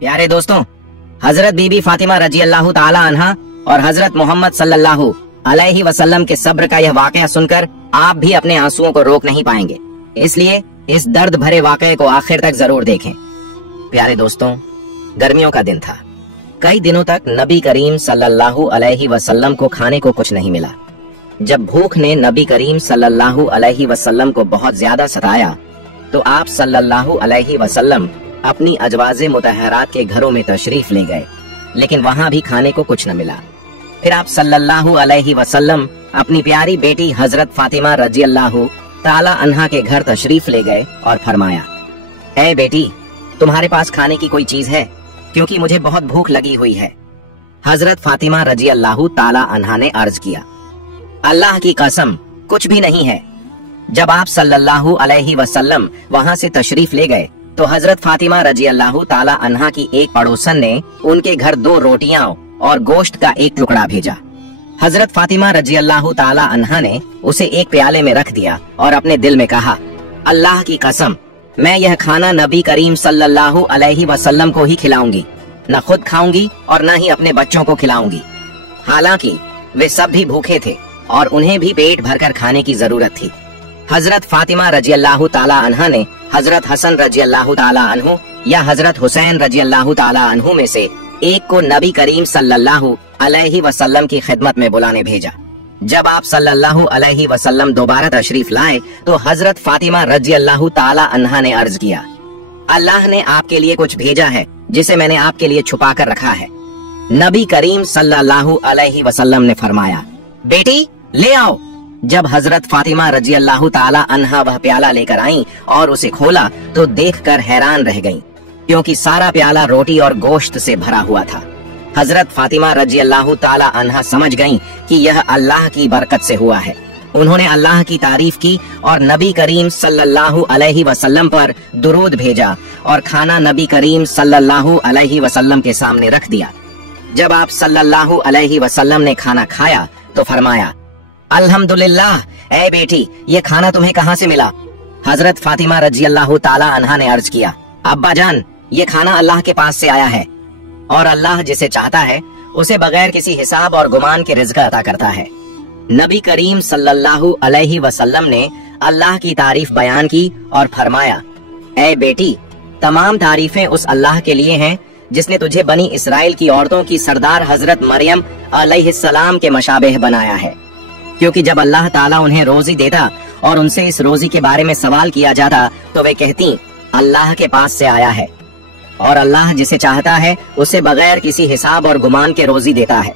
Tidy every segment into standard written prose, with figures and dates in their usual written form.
प्यारे दोस्तों, हजरत बीबी फातिमा रजी अल्लाह ताला अन्हा और हजरत मोहम्मद सल्लल्लाहु अलैहि वसल्लम के सब्र का यह वाकया सुनकर आप भी अपने आंसुओं को रोक नहीं पाएंगे, इसलिए इस दर्द भरे वाकये को आखिर तक जरूर देखें। प्यारे दोस्तों, गर्मियों का दिन था। कई दिनों तक नबी करीम सल्लल्लाहु अलैहि वसल्लम को खाने को कुछ नहीं मिला। जब भूख ने नबी करीम सल्लल्लाहु अलैहि वसल्लम को बहुत ज्यादा सताया तो आप सल्लल्लाहु अलैहि वसल्लम अपनी अजवाजे मुतहरात के घरों में तशरीफ ले गए, लेकिन वहां भी खाने को कुछ न मिला। फिर आप सल्लल्लाहु अलैहि वसल्लम अपनी प्यारी बेटी हजरत फातिमा रजी अल्लाह ताला अन्हा के घर तशरीफ ले गए और फरमाया, ऐ बेटी, तुम्हारे पास खाने की कोई चीज है, क्योंकि मुझे बहुत भूख लगी हुई है। हजरत फातिमा रजी अल्लाह ताला अन्हा ने अर्ज किया, अल्लाह की कसम, कुछ भी नहीं है। जब आप सल्लल्लाहु अलैहि वसल्लम वहां से तशरीफ ले गए तो हजरत फातिमा रजी अल्लाह ताला अन्हा की एक पड़ोसन ने उनके घर 2 रोटियां और गोश्त का एक टुकड़ा भेजा। हजरत फातिमा रजी अल्लाह ताला अन्हा ने उसे एक प्याले में रख दिया और अपने दिल में कहा, अल्लाह की कसम, मैं यह खाना नबी करीम सल्लल्लाहु अलैहि वसल्लम को ही खिलाऊंगी, न खुद खाऊंगी और न ही अपने बच्चों को खिलाऊंगी। हालांकि वे सब भी भूखे थे और उन्हें भी पेट भरकर खाने की जरूरत थी। हजरत फातिमा रजी अल्लाह ताला अन्हा ने हजरत हसन रजी अल्लाह ताला अन्हु या हजरत हुसैन रजी अल्लाह ताला अन्हु में से एक को नबी करीम सल्लल्लाहु अलैहि वसल्लम की खिदमत में बुलाने भेजा। जब आप सल्लल्लाहु अलैहि वसल्लम दोबारा तशरीफ लाए तो हजरत फातिमा रजी अल्लाह ताला अन्हा ने अर्ज किया, अल्लाह ने आपके लिए कुछ भेजा है जिसे मैंने आपके लिए छुपा कर रखा है। नबी करीम सल्लल्लाहु अलैहि वसल्लम ने फरमाया, बेटी ले आओ। जब हजरत फातिमा रजी अल्लाह ताला अन्हा वह प्याला लेकर आई और उसे खोला तो देखकर हैरान रह गईं, क्योंकि सारा प्याला रोटी और गोश्त से भरा हुआ था। हजरत फातिमा रजी अल्लाह ताला अन्हा समझ गईं कि यह अल्लाह की बरकत से हुआ है। उन्होंने अल्लाह की तारीफ की और नबी करीम सल्लल्लाहु अलैहि वसल्लम पर दुरूद भेजा और खाना नबी करीम सल्लल्लाहु अलैहि वसल्लम के सामने रख दिया। जब आप सल्लल्लाहु अलैहि वसल्लम ने खाना खाया तो फरमाया, अल्हम्दुलिल्लाह, ऐ बेटी, ये खाना तुम्हें कहाँ से मिला? हजरत फातिमा रजी अल्लाह ताला अन्हा ने अर्ज किया, अब्बा जान, ये खाना अल्लाह के पास से आया है और अल्लाह जिसे चाहता है उसे बगैर किसी हिसाब और गुमान के रिज़्क़ अता करता है। नबी करीम सल्लल्लाहु अलैहि वसल्लम ने अल्लाह की तारीफ बयान की और फरमाया, ऐ बेटी, तमाम तारीफें उस अल्लाह के लिए हैं जिसने तुझे बनी इसराइल की औरतों की सरदार हजरत मरियम अलैहिस्सलाम के मशाबेह बनाया है, क्योंकि जब अल्लाह ताला उन्हें रोजी देता और उनसे इस रोजी के बारे में सवाल किया जाता तो वे कहती, अल्लाह के पास से आया है और अल्लाह जिसे चाहता है उसे बगैर किसी हिसाब और गुमान के रोजी देता है।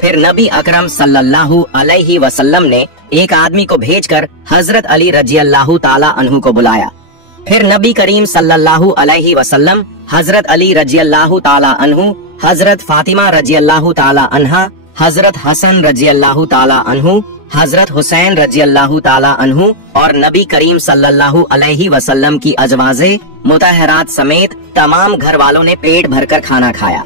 फिर नबी अकरम सल्लल्लाहु अलैहि वसल्लम ने एक आदमी को भेजकर हजरत अली रजी अल्लाह ताला अन्हु को बुलाया। फिर नबी करीम सल्लल्लाहु अलैहि वसल्लम हजरत अली रजी अल्लाह ताला अन्हु, हजरत फातिमा रजी अल्लाह ताला अन्हा, हजरत हसन रजी अल्लाह ताला अन्हु, हजरत हुसैन रजी अल्लाह ताला अन्हु और नबी करीम सल्लल्लाहु अलैहि वसल्लम की अजवाजे मुतहरात समेत तमाम घर वालों ने पेट भरकर खाना खाया।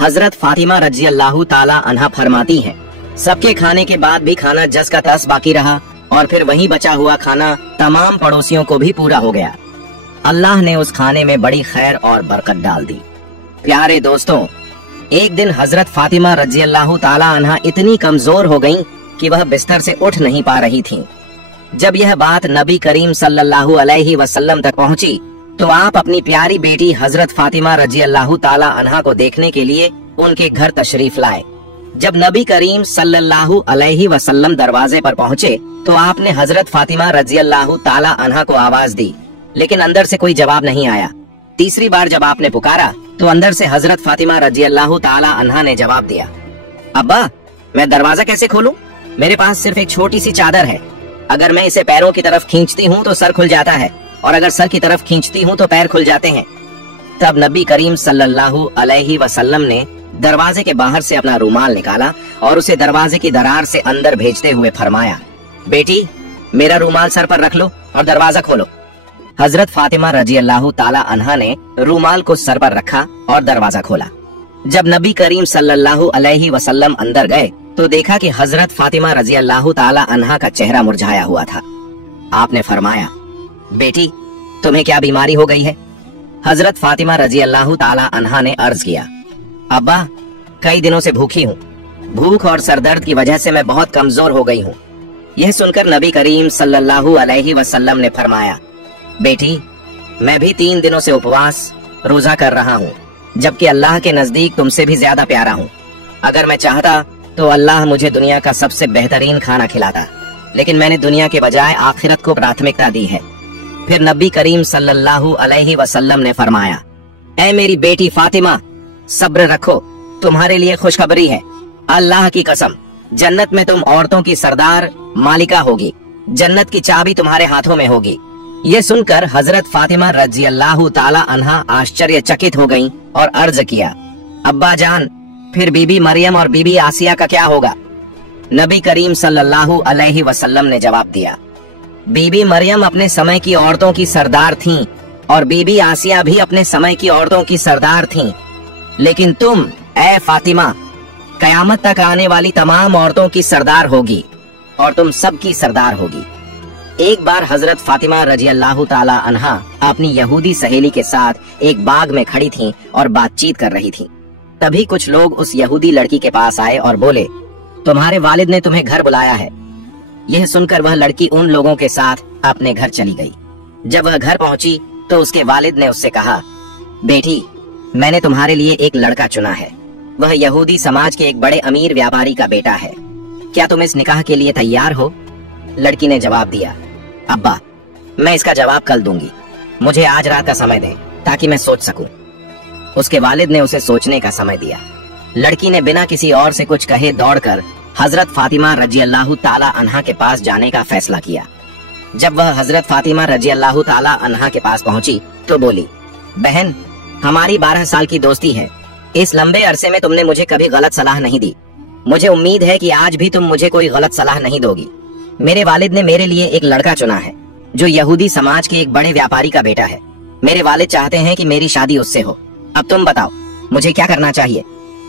हजरत फातिमा रजी अल्लाह ताला अन्हा फरमाती हैं, सबके खाने के बाद भी खाना जस का तस बाकी रहा और फिर वही बचा हुआ खाना तमाम पड़ोसियों को भी पूरा हो गया। अल्लाह ने उस खाने में बड़ी खैर और बरकत डाल दी। प्यारे दोस्तों, एक दिन हजरत फातिमा रजी अल्लाह ताला अन्हा इतनी कमजोर हो गईं कि वह बिस्तर से उठ नहीं पा रही थीं। जब यह बात नबी करीम सल्लल्लाहु अलैहि वसल्लम तक पहुंची तो आप अपनी प्यारी बेटी हजरत फातिमा रजी अल्लाह ताला अन्हा को देखने के लिए उनके घर तशरीफ लाए। जब नबी करीम सल्लल्लाहु अलैहि वसल्लम दरवाजे पर पहुंचे तो आपने हजरत फातिमा रजी अल्लाह ताला अन्हा को आवाज दी, लेकिन अंदर से कोई जवाब नहीं आया। तीसरी बार जब आपने पुकारा तो अंदर से हजरत फातिमा रजी अल्लाह ताला अन्हा ने जवाब दिया, अब्बा, मैं दरवाजा कैसे खोलूं? मेरे पास सिर्फ एक छोटी सी चादर है। अगर मैं इसे पैरों की तरफ खींचती हूँ तो सर खुल जाता है और अगर सर की तरफ खींचती हूँ तो पैर खुल जाते हैं। तब नबी करीम सल्लल्लाहु अलैहि वसल्लम ने दरवाजे के बाहर से अपना रूमाल निकाला और उसे दरवाजे की दरार से अंदर भेजते हुए फरमाया, बेटी, मेरा रूमाल सर पर रख लो और दरवाजा खोलो। हजरत फातिमा रजी अल्लाह ताला अन्हा ने रूमाल को सर पर रखा और दरवाजा खोला। जब नबी करीम सल्लल्लाहु अलैहि वसल्लम अंदर गए तो देखा कि हजरत फातिमा रजी अल्लाह ताला अन्हा का चेहरा मुरझाया हुआ था। आपने फरमाया, बेटी, तुम्हें क्या बीमारी हो गई है? हजरत फातिमा रजी अल्लाह ताला अन्हा ने अर्ज किया, अब्बा कई दिनों से भूखी हूँ। भूख और सरदर्द की वजह से मैं बहुत कमजोर हो गई हूँ। यह सुनकर नबी करीम सल्लल्लाहु अलैहि वसल्लम ने फरमाया, बेटी मैं भी 3 दिनों से उपवास रोजा कर रहा हूँ, जबकि अल्लाह के नजदीक तुमसे भी ज्यादा प्यारा हूँ। अगर मैं चाहता तो अल्लाह मुझे दुनिया का सबसे बेहतरीन खाना खिलाता, लेकिन मैंने दुनिया के बजाय आखिरत को प्राथमिकता दी है। फिर नबी करीम सल्लल्लाहु अलैहि वसल्लम ने फरमाया, ऐ मेरी बेटी फातिमा सब्र रखो, तुम्हारे लिए खुशखबरी है। अल्लाह की कसम जन्नत में तुम औरतों की सरदार मालिका होगी, जन्नत की चाबी तुम्हारे हाथों में होगी। ये सुनकर हजरत फातिमा रजी अल्लाह ताला अन्हा आश्चर्यचकित हो गईं और अर्ज किया, अब्बा जान फिर बीबी मरियम और बीबी आसिया का क्या होगा? नबी करीम सल्लल्लाहु अलैहि वसल्लम ने जवाब दिया, बीबी मरियम अपने समय की औरतों की सरदार थीं और बीबी आसिया भी अपने समय की औरतों की सरदार थीं, लेकिन तुम ए फातिमा कयामत तक आने वाली तमाम औरतों की सरदार होगी और तुम सबकी सरदार होगी। एक बार हजरत फातिमा रजी अल्लाह ताला अन्हा अपनी यहूदी सहेली के साथ एक बाग में खड़ी थीं और बातचीत कर रही थीं। तभी कुछ लोग उस यहूदी लड़की के पास आए और बोले, तुम्हारे वालिद ने तुम्हें घर बुलाया है। यह सुनकर वह लड़की उन लोगों के साथ अपने घर चली गई। जब वह घर पहुंची तो उसके वालिद ने उससे कहा, बेटी मैंने तुम्हारे लिए एक लड़का चुना है। वह यहूदी समाज के एक बड़े अमीर व्यापारी का बेटा है। क्या तुम इस निकाह के लिए तैयार हो? लड़की ने जवाब दिया, अब्बा मैं इसका जवाब कल दूंगी, मुझे आज रात का समय दें ताकि मैं सोच सकूं। उसके वालिद ने उसे सोचने का समय दिया। लड़की ने बिना किसी और से कुछ कहे दौड़कर हजरत फातिमा रजी अल्लाह ताला अन्हा के पास जाने का फैसला किया। जब वह हजरत फातिमा रजी अल्लाह ताला अन्हा के पास पहुंची तो बोली, बहन हमारी 12 साल की दोस्ती है। इस लंबे अरसे में तुमने मुझे कभी गलत सलाह नहीं दी। मुझे उम्मीद है कि आज भी तुम मुझे कोई गलत सलाह नहीं दोगी। मेरे वालिद ने मेरे लिए एक लड़का चुना है जो यहूदी समाज के एक बड़े व्यापारी का बेटा है। मेरे वालिद चाहते हैं कि मेरी शादी उससे हो। अब तुम बताओ मुझे क्या करना चाहिए?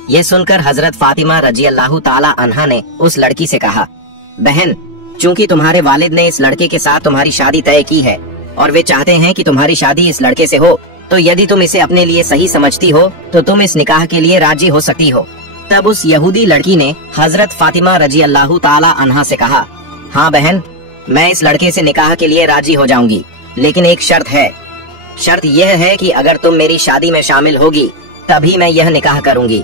ये सुनकर हजरत फातिमा रजी अल्लाह ताला अन्हा ने उस लड़की से कहा, बहन चूंकि तुम्हारे वालिद ने इस लड़के के साथ तुम्हारी शादी तय की है और वे चाहते हैं कि तुम्हारी शादी इस लड़के से हो, तो यदि तुम इसे अपने लिए सही समझती हो तो तुम इस निकाह के लिए राजी हो सकती हो। तब उस यहूदी लड़की ने हजरत फातिमा रजी अल्लाह ताला अन्हा से कहा, हाँ बहन मैं इस लड़के से निकाह के लिए राजी हो जाऊंगी, लेकिन एक शर्त है। शर्त यह है कि अगर तुम मेरी शादी में शामिल होगी तभी मैं यह निकाह करूंगी।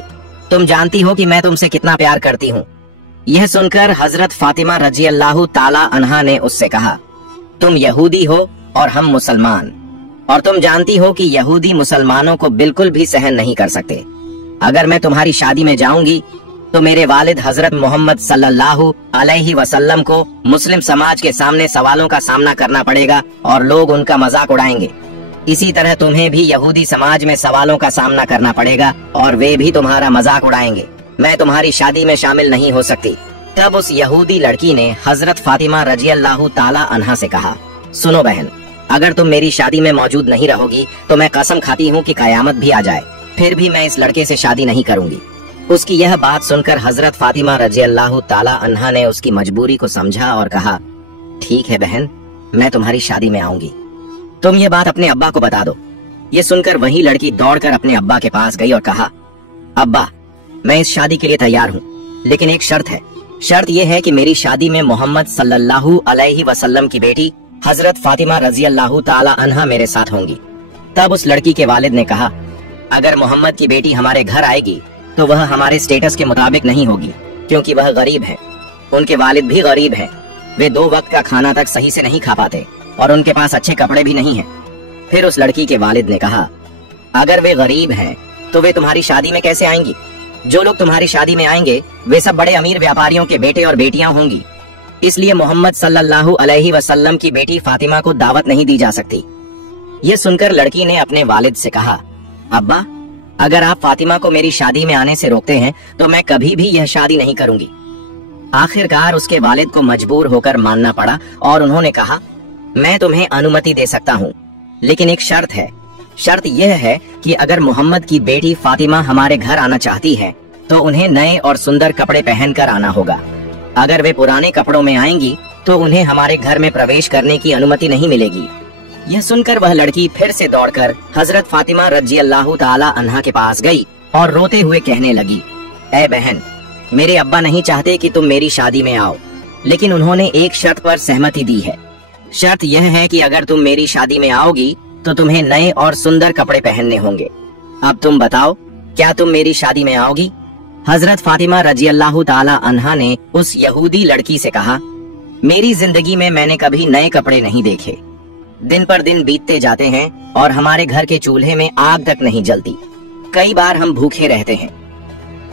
तुम जानती हो कि मैं तुमसे कितना प्यार करती हूँ। यह सुनकर हजरत फातिमा रजी अल्लाह ताला अन्हा ने उससे कहा, तुम यहूदी हो और हम मुसलमान, और तुम जानती हो कि यहूदी मुसलमानों को बिल्कुल भी सहन नहीं कर सकते। अगर मैं तुम्हारी शादी में जाऊंगी तो मेरे वालिद हजरत मोहम्मद सल्लल्लाहु अलैहि वसल्लम को मुस्लिम समाज के सामने सवालों का सामना करना पड़ेगा और लोग उनका मजाक उड़ाएंगे। इसी तरह तुम्हें भी यहूदी समाज में सवालों का सामना करना पड़ेगा और वे भी तुम्हारा मजाक उड़ाएंगे। मैं तुम्हारी शादी में शामिल नहीं हो सकती। तब उस यहूदी लड़की ने हजरत फातिमा रजी अल्लाह ताला अन्हा से कहा, सुनो बहन, अगर तुम मेरी शादी में मौजूद नहीं रहोगी तो मैं कसम खाती हूँ कि कयामत भी आ जाए फिर भी मैं इस लड़के से शादी नहीं करूंगी। उसकी यह बात सुनकर हजरत फातिमा रजी अल्लाह ताला अन्हा ने उसकी मजबूरी को समझा और कहा, ठीक है बहन, मैं तुम्हारी शादी में आऊंगी। तुम ये बात अपने अब्बा को बता दो। ये सुनकर वही लड़की दौड़कर अपने अब्बा के पास गई और कहा, अब्बा मैं इस शादी के लिए तैयार हूँ, लेकिन एक शर्त है। शर्त यह है कि मेरी शादी में मोहम्मद सल्लल्लाहु अलैहि वसल्लम की बेटी हजरत फातिमा रजी अल्लाह ताला अन्हा मेरे साथ होंगी। तब उस लड़की के वालिद ने कहा, अगर मोहम्मद की बेटी हमारे घर आएगी तो वह हमारे स्टेटस के मुताबिक नहीं होगी, क्योंकि वह गरीब है। उनके वालिद भी गरीब हैं। वे 2 वक्त का खाना तक सही से नहीं खा पाते और उनके पास अच्छे कपड़े भी नहीं हैं। फिर उस लड़की के वालिद ने कहा, अगर वे गरीब हैं तो वे तुम्हारी शादी में कैसे आएंगी? जो लोग तुम्हारी शादी में आएंगे वे सब बड़े अमीर व्यापारियों के बेटे और बेटियां होंगी, इसलिए मोहम्मद सल्लल्लाहु अलैहि वसल्लम की बेटी फातिमा को दावत नहीं दी जा सकती। यह सुनकर लड़की ने अपने वालिद से कहा, अब्बा अगर आप फातिमा को मेरी शादी में आने से रोकते हैं तो मैं कभी भी यह शादी नहीं करूंगी। आखिरकार उसके वालिद को मजबूर होकर मानना पड़ा और उन्होंने कहा, मैं तुम्हें अनुमति दे सकता हूँ, लेकिन एक शर्त है। शर्त यह है कि अगर मोहम्मद की बेटी फातिमा हमारे घर आना चाहती है तो उन्हें नए और सुंदर कपड़े पहनकर आना होगा। अगर वे पुराने कपड़ों में आएंगी तो उन्हें हमारे घर में प्रवेश करने की अनुमति नहीं मिलेगी। यह सुनकर वह लड़की फिर से दौड़कर हजरत फातिमा रजी अल्लाह ताला अन्हा के पास गई और रोते हुए कहने लगी, ऐ बहन, मेरे अब्बा नहीं चाहते कि तुम मेरी शादी में आओ, लेकिन उन्होंने एक शर्त पर सहमति दी है। शर्त यह है कि अगर तुम मेरी शादी में आओगी तो तुम्हें नए और सुंदर कपड़े पहनने होंगे। अब तुम बताओ, क्या तुम मेरी शादी में आओगी? हजरत फातिमा रजी अल्लाह ताला अन्हा ने उस यहूदी लड़की से कहा, मेरी जिंदगी में मैंने कभी नए कपड़े नहीं देखे। दिन पर दिन बीतते जाते हैं और हमारे घर के चूल्हे में आग तक नहीं जलती। कई बार हम भूखे रहते हैं।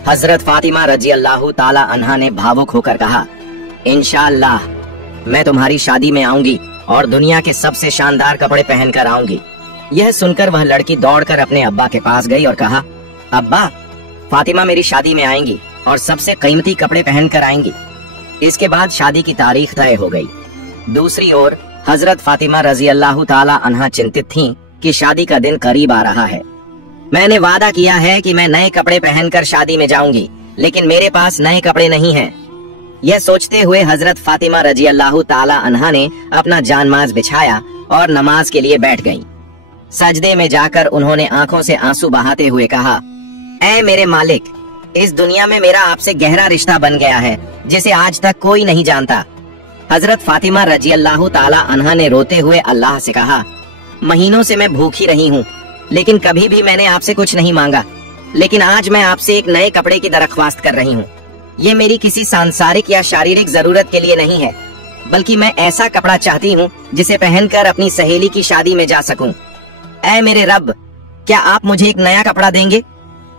हजरत फातिमा रजी अल्लाह ताला अन्हा ने भावुक होकर कहा, इंशाअल्लाह मैं तुम्हारी शादी में आऊंगी और दुनिया के सबसे शानदार कपड़े पहनकर आऊंगी। यह सुनकर वह लड़की दौड़कर अपने अब्बा के पास गई और कहा, अब्बा, फातिमा मेरी शादी में आएंगी और सबसे कीमती कपड़े पहनकर आएंगी। इसके बाद शादी की तारीख तय हो गई। दूसरी ओर हजरत फातिमा रजी अल्लाह ताला अन्हा चिंतित थीं कि शादी का दिन करीब आ रहा है। मैंने वादा किया है कि मैं नए कपड़े पहनकर शादी में जाऊंगी, लेकिन मेरे पास नए कपड़े नहीं हैं। यह सोचते हुए हजरत फातिमा रजी अल्लाह ताला अन्हा ने अपना जानमाज बिछाया और नमाज के लिए बैठ गईं। सजदे में जाकर उन्होंने आंखों से आंसू बहाते हुए कहा, ऐ मेरे मालिक, इस दुनिया में मेरा आपसे गहरा रिश्ता बन गया है जिसे आज तक कोई नहीं जानता। हजरत फातिमा रजी अल्लाह ताला अन्हा ने रोते हुए अल्लाह से कहा, महीनों से मैं भूखी रही हूँ, लेकिन कभी भी मैंने आपसे कुछ नहीं मांगा, लेकिन आज मैं आपसे एक नए कपड़े की दरख्वास्त कर रही हूँ। ये मेरी किसी सांसारिक या शारीरिक जरूरत के लिए नहीं है, बल्कि मैं ऐसा कपड़ा चाहती हूँ जिसे पहनकर अपनी सहेली की शादी में जा सकूं। ऐ मेरे रब, क्या आप मुझे एक नया कपड़ा देंगे?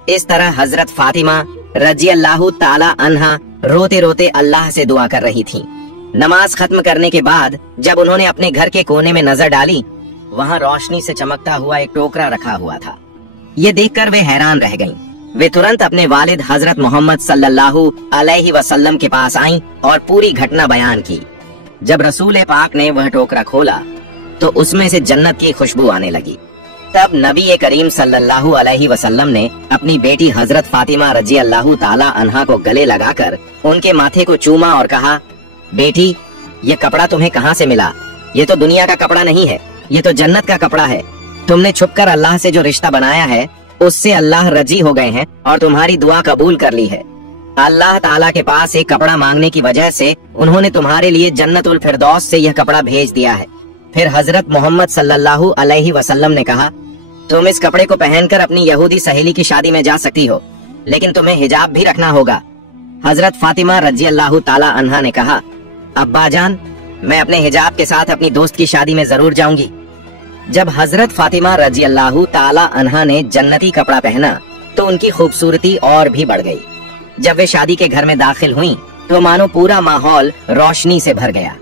इस तरह हजरत फातिमा रजी अल्लाह ताला अन्हा रोते रोते अल्लाह से दुआ कर रही थीं। नमाज खत्म करने के बाद जब उन्होंने अपने घर के कोने में नजर डाली, वहाँ रोशनी से चमकता हुआ एक टोकरा रखा हुआ था। ये देखकर वे हैरान रह गईं। वे तुरंत अपने वालिद हजरत मोहम्मद सल्लल्लाहु अलैहि वसल्लम के पास आईं और पूरी घटना बयान की। जब रसूल पाक ने वह टोकरा खोला तो उसमें से जन्नत की खुशबू आने लगी। तब नबी करीम सल्लल्लाहु अलैहि वसल्लम ने अपनी बेटी हजरत फातिमा रजी अल्लाह ताला अन्हा को गले लगाकर उनके माथे को चूमा और कहा, बेटी, ये कपड़ा तुम्हें कहाँ से मिला? ये तो दुनिया का कपड़ा नहीं है, ये तो जन्नत का कपड़ा है। तुमने छुपकर अल्लाह से जो रिश्ता बनाया है उससे अल्लाह रजी हो गए हैं और तुम्हारी दुआ कबूल कर ली है। अल्लाह ताला के पास एक कपड़ा मांगने की वजह से उन्होंने तुम्हारे लिए जन्नतुल फिरदौस से यह कपड़ा भेज दिया है। फिर हजरत मोहम्मद सल्लल्लाहु अलैहि वसल्लम ने कहा, तुम इस कपड़े को पहनकर अपनी यहूदी सहेली की शादी में जा सकती हो, लेकिन तुम्हें हिजाब भी रखना होगा। हजरत फातिमा रजी अल्लाह ताला अन्हा ने कहा, अब्बा जान, मैं अपने हिजाब के साथ अपनी दोस्त की शादी में जरूर जाऊंगी। जब हजरत फातिमा रजी अल्लाह ताला अन्हा ने जन्नती कपड़ा पहना तो उनकी खूबसूरती और भी बढ़ गई। जब वे शादी के घर में दाखिल हुईं, तो मानो पूरा माहौल रोशनी से भर गया।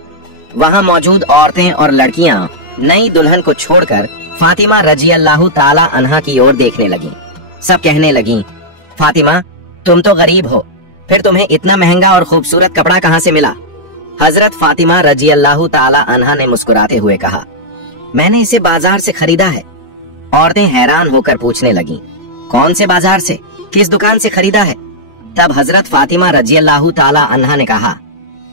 वहाँ मौजूद औरतें और लड़कियां नई दुल्हन को छोड़कर फातिमा रजी अल्लाह ताला अन्हा की ओर देखने लगीं। सब कहने लगीं, फातिमा, तुम तो गरीब हो, फिर तुम्हें इतना महंगा और खूबसूरत कपड़ा कहाँ से मिला? हजरत फातिमा रजी अल्लाह ताला अन्हा ने मुस्कुराते हुए कहा, मैंने इसे बाजार से खरीदा है। औरतें हैरान होकर पूछने लगीं, कौन से बाजार से, किस दुकान से खरीदा है? तब हजरत फातिमा रजी अल्लाह ताला अन्हा ने कहा,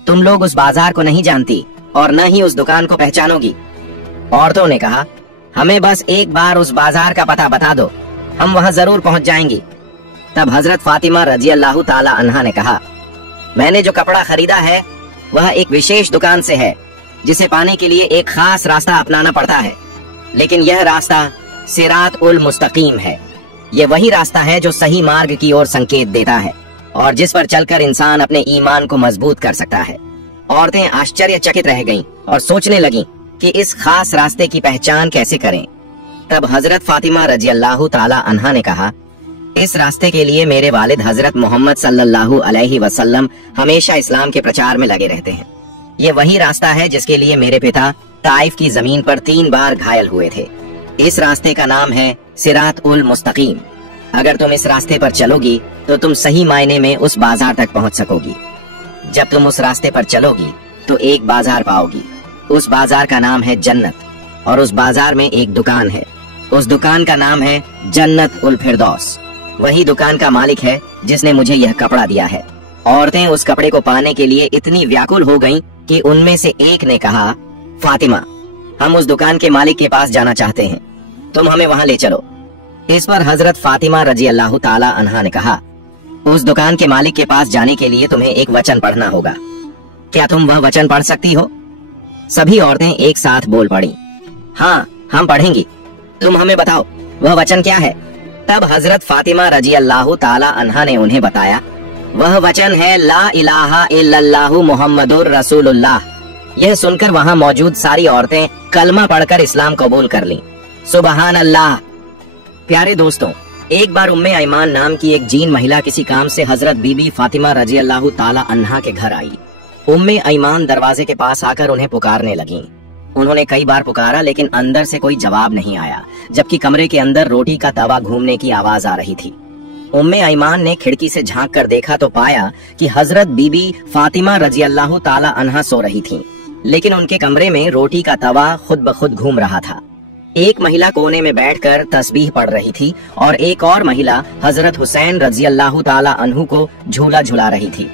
तुम लोग उस बाजार को नहीं जानती और न ही उस दुकान को पहचानोगी। औरतों ने कहा, हमें बस एक बार उस बाजार का पता बता दो, हम वहाँ जरूर पहुँच जाएंगी। तब हजरत फातिमा रजी अल्लाह ताला अन्हा ने कहा, मैंने जो कपड़ा खरीदा है वह एक विशेष दुकान से है, जिसे पाने के लिए एक खास रास्ता अपनाना पड़ता है, लेकिन यह रास्ता सिरात उल मुस्तकीम है। यह वही रास्ता है जो सही मार्ग की ओर संकेत देता है और जिस पर चलकर इंसान अपने ईमान को मजबूत कर सकता है। औरतें आश्चर्यचकित रह गईं और सोचने लगीं कि इस खास रास्ते की पहचान कैसे करें। तब हजरत फातिमा रजी अल्लाह ताला अन्हा ने कहा, इस रास्ते के लिए मेरे वालिद हजरत मोहम्मद सल्लल्लाहु अलैहि वसल्लम हमेशा इस्लाम के प्रचार में लगे रहते हैं। ये वही रास्ता है जिसके लिए मेरे पिता ताइफ की जमीन पर 3 बार घायल हुए थे। इस रास्ते का नाम है सिरात उल मुस्तकीम। अगर तुम इस रास्ते पर चलोगी तो तुम सही मायने में उस बाजार तक पहुंच सकोगी। जब तुम उस रास्ते पर चलोगी तो एक बाजार पाओगी। उस बाजार का नाम है जन्नत और उस बाजार में एक दुकान है। उस दुकान का नाम है जन्नत उल फिरदौस। वही दुकान का मालिक है जिसने मुझे यह कपड़ा दिया है। औरतें उस कपड़े को पाने के लिए इतनी व्याकुल हो गईं कि उनमें से एक ने कहा, फातिमा, हम उस दुकान के मालिक के पास जाना चाहते हैं, तुम हमें वहाँ ले चलो। इस पर हजरत फातिमा रजी अल्लाह ताला अन्हा ने कहा, उस दुकान के मालिक के पास जाने के लिए तुम्हें एक वचन पढ़ना होगा, क्या तुम वह वचन पढ़ सकती हो? सभी औरतें एक साथ बोल पड़ी, हाँ हम पढ़ेंगी, तुम हमें बताओ वह वचन क्या है। तब हजरत फातिमा रजी अल्लाह ताला अन्हा ने उन्हें बताया, वह वचन है ला इलाहा इल्लल्लाहु मुहम्मदुर रसूलुल्लाह। यह सुनकर वहाँ मौजूद सारी औरतें कलमा पढ़कर इस्लाम कबूल कर लीं। सुबहान अल्लाह। प्यारे दोस्तों, एक बार उम्मे ऐमान नाम की एक जीन महिला किसी काम से हजरत बीबी फातिमा रजी अल्लाह ताला अन्हा के घर आई। उम्मे ऐमान दरवाजे के पास आकर उन्हें पुकारने लगीं। उन्होंने कई बार पुकारा लेकिन अंदर से कोई जवाब नहीं आया, जबकि कमरे के अंदर रोटी का तवा घूमने की आवाज आ रही थी। उम्मे ऐमान ने खिड़की से झांक कर देखा तो पाया कि हजरत बीबी फातिमा रजी अल्लाह ताला अन्हा सो रही थीं, लेकिन उनके कमरे में रोटी का तवा खुद ब खुद घूम रहा था। एक महिला कोने में बैठकर तस्बीह पढ़ रही थी और एक और महिला हजरत हुसैन रजी अल्लाह ताला अन्हु को झूला झुला रही थी।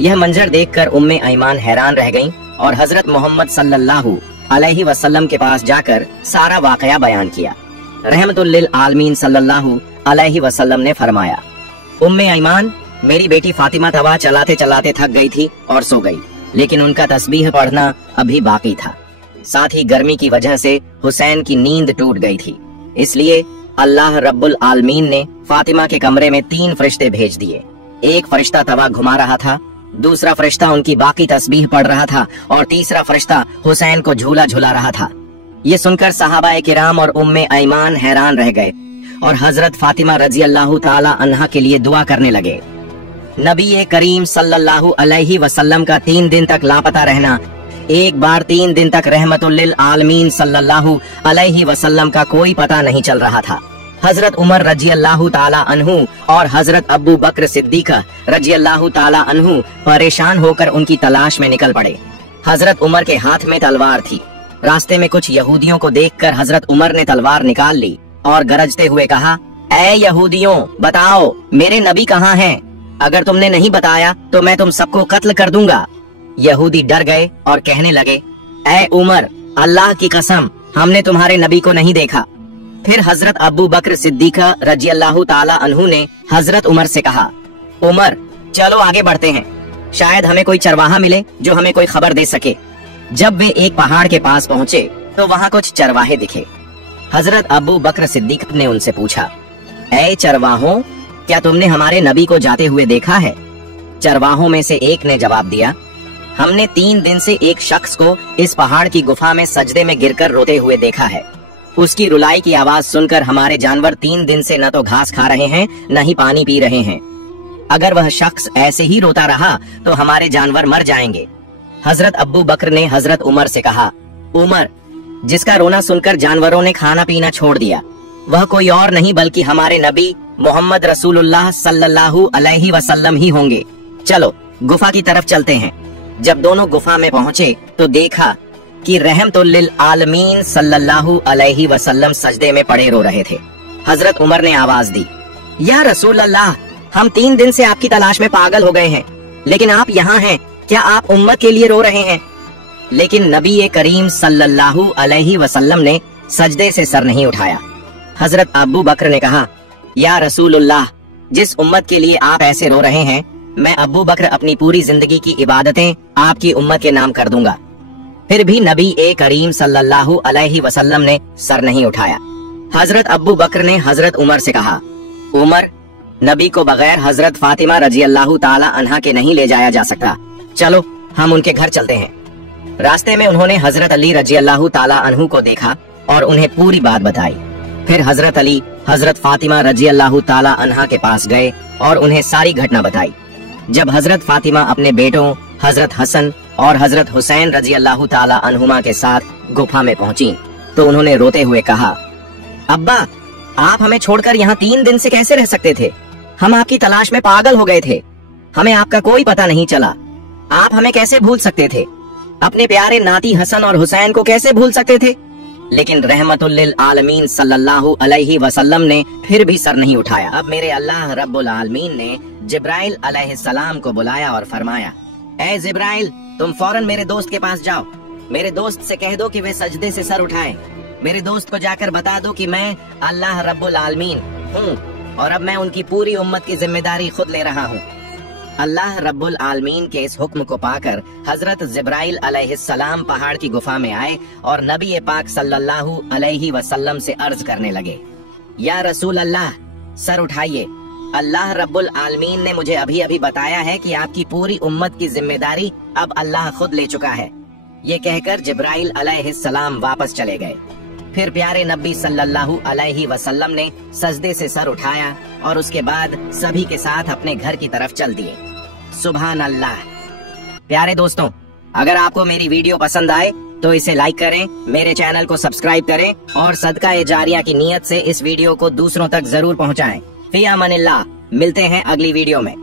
यह मंजर देखकर उम्मे ऐमान हैरान रह गईं और हजरत मोहम्मद सल्लल्लाहु अलैहि वसल्लम के पास जाकर सारा वाकया बयान किया। रहमतुल लिल आलमीन सल्लल्लाहु अलैहि वसल्लम ने फरमाया, उम्मे ऐमान, मेरी बेटी फातिमा तवा चलाते चलाते थक गई थी और सो गई, लेकिन उनका तस्बीह पढ़ना अभी बाकी था। साथ ही गर्मी की वजह से हुसैन की नींद टूट गई थी, इसलिए अल्लाह रब्बुल आलमीन ने फातिमा के कमरे में 3 फरिश्ते भेज दिए। एक फरिश्ता तवा घुमा रहा था, दूसरा फरिश्ता उनकी बाकी तस्बीह पढ़ रहा था और तीसरा फरिश्ता हुसैन को झूला झुला रहा था। ये सुनकर सहाबाए किराम और उम्मे ऐमान हैरान रह गए और हजरत फातिमा रजी अल्लाह ताला अन्हा के लिए दुआ करने लगे। नबी करीम सल्लल्लाहु अलैहि वसल्लम का 3 दिन तक लापता रहना, एक बार 3 दिन तक रहमतुल लिल आलमीन सल्लल्लाहु अलैहि वसल्लम का कोई पता नहीं चल रहा था। हजरत उमर रजी अल्लाह ताला अन्हु और हजरत अबू बकर सिद्दीका रजी अल्लाह ताला अन्हु परेशान होकर उनकी तलाश में निकल पड़े। हजरत उमर के हाथ में तलवार थी। रास्ते में कुछ यहूदियों को देखकर हजरत उमर ने तलवार निकाल ली और गरजते हुए कहा, ऐ यहूदियों, बताओ मेरे नबी कहाँ हैं? अगर तुमने नहीं बताया तो मैं तुम सबको कत्ल कर दूंगा। यहूदी डर गए और कहने लगे, ऐ उमर, अल्लाह की कसम, हमने तुम्हारे नबी को नहीं देखा। फिर हजरत अबू बकर सिद्दीका रजी अल्लाह ताला अन्हु ने हजरत उमर से कहा, उमर चलो आगे बढ़ते हैं, शायद हमें कोई चरवाहा मिले जो हमें कोई खबर दे सके। जब वे एक पहाड़ के पास पहुँचे तो वहाँ कुछ चरवाहे दिखे। हजरत अबू बकर सिद्दीक ने उनसे पूछा, ऐ चरवाहों, क्या तुमने हमारे नबी को जाते हुए देखा है? चरवाहों में से एक ने जवाब दिया, हमने 3 दिन से एक शख्स को इस पहाड़ की गुफा में सजदे में गिरकर रोते हुए देखा है। उसकी रुलाई की आवाज सुनकर हमारे जानवर 3 दिन से न तो घास खा रहे हैं न ही पानी पी रहे हैं। अगर वह शख्स ऐसे ही रोता रहा तो हमारे जानवर मर जाएंगे। हजरत अब्बू बकर ने हजरत उमर से कहा, उमर, जिसका रोना सुनकर जानवरों ने खाना पीना छोड़ दिया, वह कोई और नहीं बल्कि हमारे नबी मोहम्मद रसूलुल्लाह सल्लल्लाहु अलैहि वसल्लम ही होंगे। चलो गुफा की तरफ चलते हैं। जब दोनों गुफा में पहुँचे तो देखा कि रहमतुल लिल आलमीन सल्लल्लाहु अलैहि वसल्लम सजदे में पड़े रो रहे थे। हजरत उमर ने आवाज दी, या रसूल अल्लाह, हम 3 दिन से आपकी तलाश में पागल हो गए हैं, लेकिन आप यहाँ हैं, क्या आप उम्मत के लिए रो रहे हैं? लेकिन नबी करीम सल्लल्लाहु अलैहि वसल्लम ने सजदे से सर नहीं उठाया। हजरत अबू बकर ने कहा, या रसूलुल्लाह, जिस उम्मत के लिए आप ऐसे रो रहे हैं, मैं अबू बकर अपनी पूरी जिंदगी की इबादतें आपकी उम्मत के नाम कर दूंगा। फिर भी नबी करीम सल्लल्लाहु अलैहि वसल्लम ने सर नहीं उठाया। हजरत अबू बकर ने हजरत उमर से कहा, उमर, नबी को बगैर हजरत फातिमा रजी अल्लाह ताला अन्हा के नहीं ले जाया जा सकता, चलो हम उनके घर चलते हैं। रास्ते में उन्होंने हजरत अली रजी अल्लाह ताला अन्हु को देखा और उन्हें पूरी बात बताई। फिर हजरत अली हजरत फातिमा रजी अल्लाह ताला अन्हा के पास गए और उन्हें सारी घटना बताई। जब हजरत फातिमा अपने बेटों हजरत हसन और हजरत हुसैन रजी अल्लाह ताला अन्हुमा के साथ गुफा में पहुंची तो उन्होंने रोते हुए कहा, अब्बा, आप हमें छोड़कर यहाँ 3 दिन से कैसे रह सकते थे? हम आपकी तलाश में पागल हो गए थे, हमें आपका कोई पता नहीं चला। आप हमें कैसे भूल सकते थे? अपने प्यारे नाती हसन और हुसैन को कैसे भूल सकते थे? लेकिन रहमतुल लिल आलमीन सल्लल्लाहु अलैहि वसल्लम ने फिर भी सर नहीं उठाया। अब मेरे अल्लाह रब्बुल आलमीन ने जिब्राइल अलैहिस्सलाम को बुलाया और फरमाया, ऐ जिब्राइल, तुम फौरन मेरे दोस्त के पास जाओ मेरे दोस्त से कह दो कि वे सजदे से सर उठाएं। मेरे दोस्त को जाकर बता दो कि मैं अल्लाह रब्बुल आलमीन हूँ और अब मैं उनकी पूरी उम्मत की जिम्मेदारी खुद ले रहा हूँ। अल्लाह रब्बुल आलमीन के इस हुक्म को पाकर हजरत जिब्राइल अलैहिस्सलाम पहाड़ की गुफा में आए और नबी पाक सल्लल्लाहु अलैहि वसल्लम से अर्ज करने लगे, या रसूल अल्लाह, सर उठाइए। अल्लाह रब्बुल आलमीन ने मुझे अभी अभी बताया है कि आपकी पूरी उम्मत की जिम्मेदारी अब अल्लाह खुद ले चुका है। ये कहकर जिब्राइल अलैहिस्सलाम वापस चले गए। फिर प्यारे नबी सल्लल्लाहु अलैहि वसल्लम ने सजदे से सर उठाया और उसके बाद सभी के साथ अपने घर की तरफ चल दिए। सुभान अल्लाह। प्यारे दोस्तों, अगर आपको मेरी वीडियो पसंद आए तो इसे लाइक करें, मेरे चैनल को सब्सक्राइब करें और सदका ए जारिया की नीयत से इस वीडियो को दूसरों तक जरूर पहुंचाएं। फी अमानिल्लाह। मिलते हैं अगली वीडियो में।